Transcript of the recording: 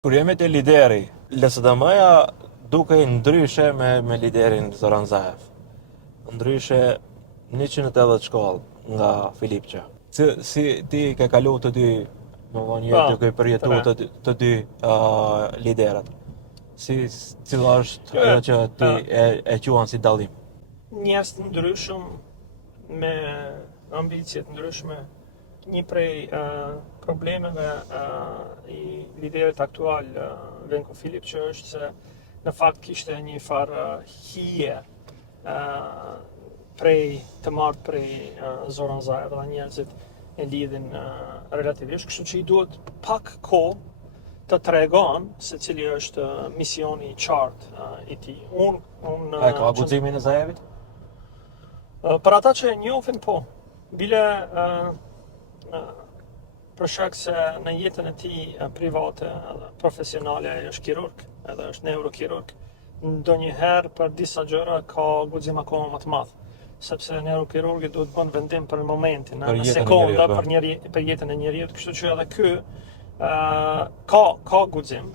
Kur jemi te lideri, LSDM-ja dukej ndryshe me liderin Zoran Zaev. Ndryshe 180 shkollë nga Filipçja. Si ti ke kalu të dy, më vonë jetë duke përjetu të dy liderat. Cila është ajo që ti e quan si dallim? Njerëz të ndryshëm me ambicie të ndryshme. Një prej problemeve i liderit aktual Venko Filip që është se në fakt kishte një farë hije të marrë prej Zoran Zaev dhe njerëzit e lidhin relativisht, kështu që i duhet pak kohë të tregon se cili është misioni i qartë i tij. A ka guximin e Zaevit? Për ata që e njohin po, bile për shkak se në jetën e tij private edhe profesionale ai është kirurg, edhe është neurokirurg. Ndonjëherë për disa gjëra ka guxim akoma më të madh, sepse neurokirurgi duhet bën vendim për momentin, në sekonda për jetën e njeriut, kështu që edhe ky ka guxim.